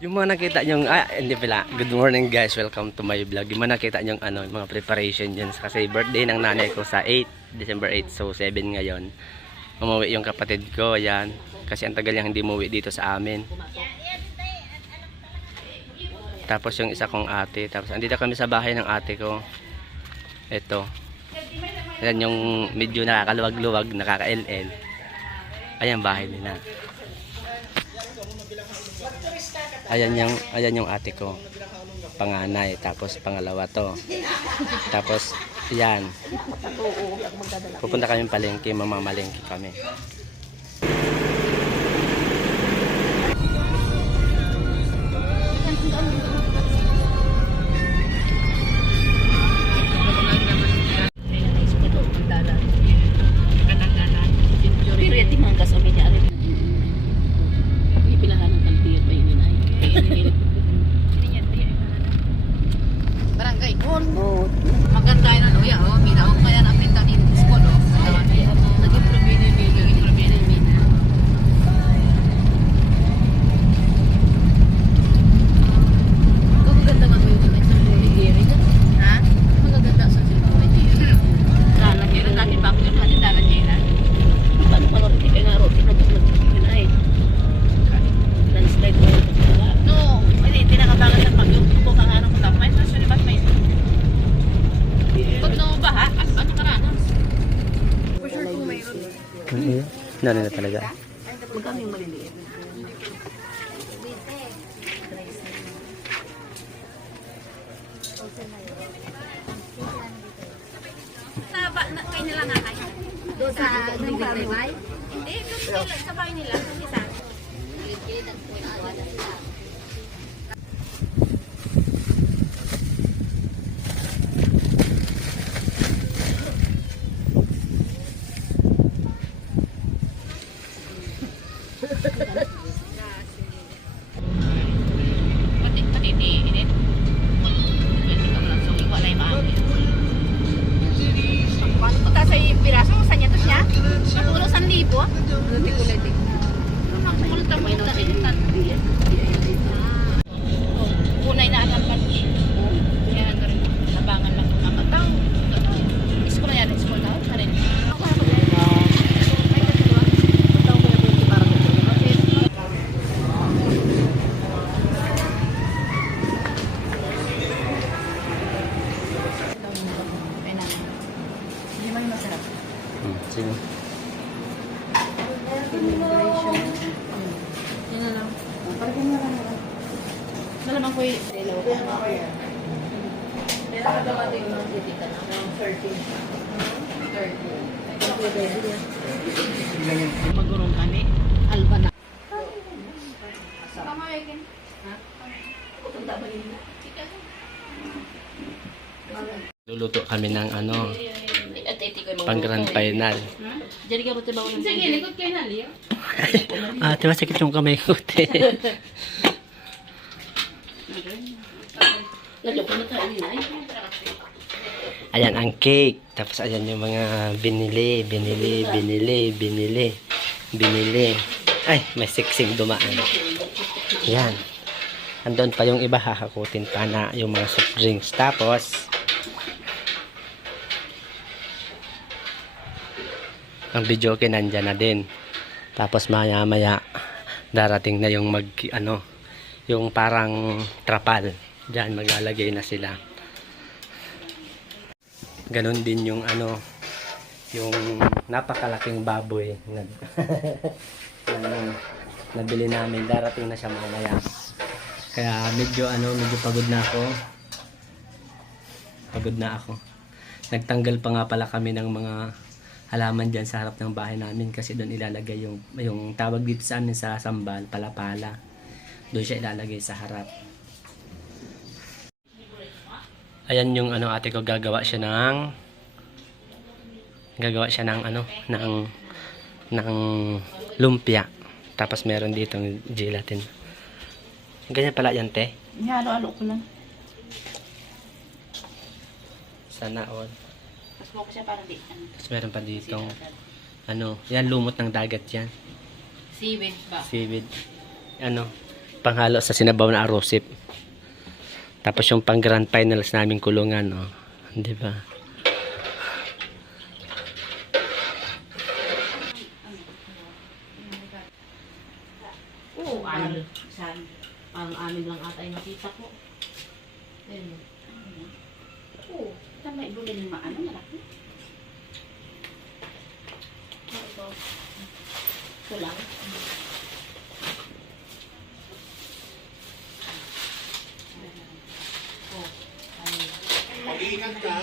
Yung mga nakita nyong, hindi pala, good morning guys, welcome to my vlog. Yung mga nakita nyong ano, yung mga preparation dyan. Kasi birthday ng nanay ko sa 8, December 8, so 7 ngayon. Umuwi yung kapatid ko, yan. Kasi ang tagal niyang hindi umuwi dito sa amin. Tapos yung isa kong ate, tapos andito kami sa bahay ng ate ko. Ito. Yan yung medyo nakakaluwag-luwag, nakaka-LL. Ayan bahay nila. Ayan yung ate ko. Panganay, tapos pangalawa to. Tapos yan. Pupunta kami palengke, mamamalengke kami. Maganda yan ano ya, oh, minaw kaya na pinta ni school oh. Nag-improve yun yung video, improve yun yung video. Magaganda nga yung sa Bulidiri ka? Ha? Magaganda sa Bulidiri. Sana kira dati pa ako yung hati dagat niya. Paano pa rin kaya nga roti na yun ay. Landslide mo yung pagkala. No, hindi tinakabangan sa pag-yung ko kang anong tapay. Actually, ba't may pag nabaha, ano ka na? For sure kung mayroon. Narin na talaga. Magkano yung maliliit? Kayo nila nga kayo? Doon sa bahay? Hindi, sa bahay nila. Isa. Kunay na alam pa rin. Kaya na rin. Nabangan lang ng mamatang. Isko na yan. Isko na rin. Hindi ba yung masarap? Sige. Yan na lang. Parang yan na lang. Malamang ko yung ilaw. Pero kagawa din yung titika na. 13. 13. Magurong kami. Alba na. Pamayakin. Ha? Punta ba yun? Luluto kami ng ano, pang grand final. Jadi ka ba tiba ko ng sige, likod kayo na, Leo. Diba sakit yung kamay ko, te. Ayan ang cake. Tapos ayan yung mga binili. Ay, may siksing dumaan. Ayan. Andun pa yung iba, hakakutin pa na yung mga soft drinks. Tapos ang videoke nandyan na din. Tapos maya darating na yung yung parang trapal. Diyan maglalagay na sila. Ganon din yung yung napakalaking baboy na nabili namin. Darating na siya mamaya. Kaya medyo pagod na ako. Nagtanggal pa nga pala kami ng mga halaman dyan sa harap ng bahay namin kasi doon ilalagay yung tawag dito sa amin sa sambal, palapala. Doon siya ilalagay sa harap. Ayan yung ate ko, gagawa siya ng lumpia. Tapos meron dito gelatin. Ganyan pala yan, te. Halo-halo ko lang. Sana all. Mas mo ko siya parang di. Tapos meron pa dito yan lumot ng dagat yan. Seaweed ba? Seaweed. panghalo sa sinabaw na arosip. Tapos yung pang grand finals naming kulungan, oh. Di ba? Oo, anim. Parang anim lang ata yung nakita ko. Ayun. Oo, tama yung bumili ng maano, malaki. Ito. Ito lang. Mag-iingat ka.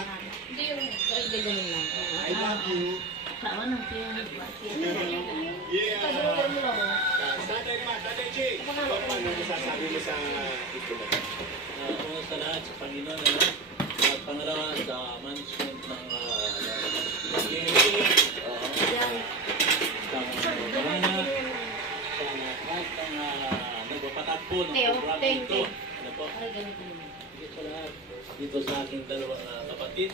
Hindi yung ganyan lang. I love you. Sama ng pinag. Yeah. Tatay naman, Tatay J. Ano masasabi mo sa ito na? Una sa lahat sa Panginoon, ano? At pangalawa sa management ng PNP, sa Marina, sa lahat ng nagpapatakbo ng program ito. Ano po? Dito sa lahat. Dito sa aking dalawang kapatid,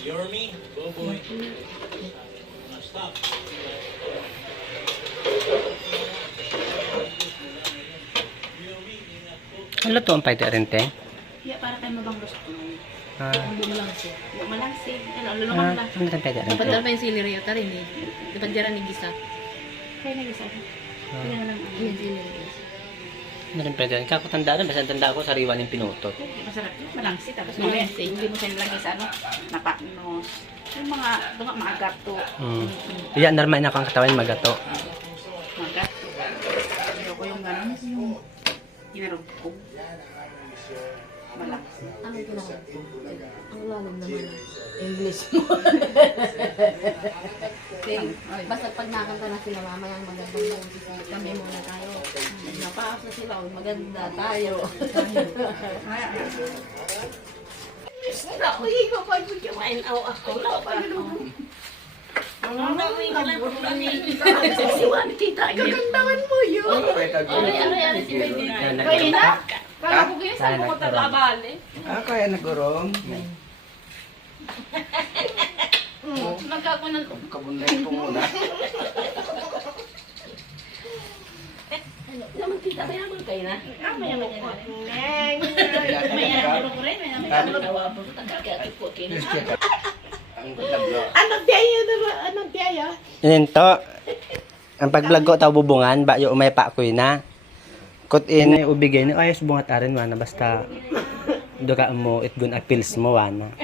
Yormi, Boboy, mga staff. Yormi, ingat po. Ano to ang paite rin, te? Yeah, para kayo mabang gusto. Ah, Yung malangsi. Yung malangsi. Ano, lulungan lang. ano rin paite rin, Dapat te? dapat yung sili rin rin eh. Dapat dyan ang gisa. Kaya nagisa ko. Kaya na lang yung sili rin. Ano rin paite rin? Kakutandaan, basta tanda ko, sariwa ng pinutot. Masarap yun. Malangsi. Tapos malangsi. Hindi mo siya nilagay sa ano. Napaknos. Yung mga gato. Iya, normal na kang katawan magato. Mga gato. Pero ko yung gano'n. Yung ginarog ko. Malangsi. Ano ginagawa ko? Ang lalim naman ng English mo. Basta pag nakanta na sila mamaya ang magandang boses, kami muna tayo. Napaas na sila, oh, maganda tayo. Ako, iba pa yung kumain ako. Wala pa yun. Ang namin ka lang kung siwa ni tita. Kagandaman mo yun. Aray, si Baby. Kaya na? Kaya ko kayo sa mga taglabali. Kaya nagurong. Magkakunan ko. Kabunay ko muna. Naman tita, mayaman kayo na. Mayaman yan. Mayaman ko rin. Mayaman ko. Tagakakit ko. Ang gulablo. Anong tiyaya? Yan to. Ang pag-vlog ko tao bubungan, ba yung umay pa ko na. Kut in ubigay ni ayos bungat arin wana basta do ka mo itgun appeals mo wana.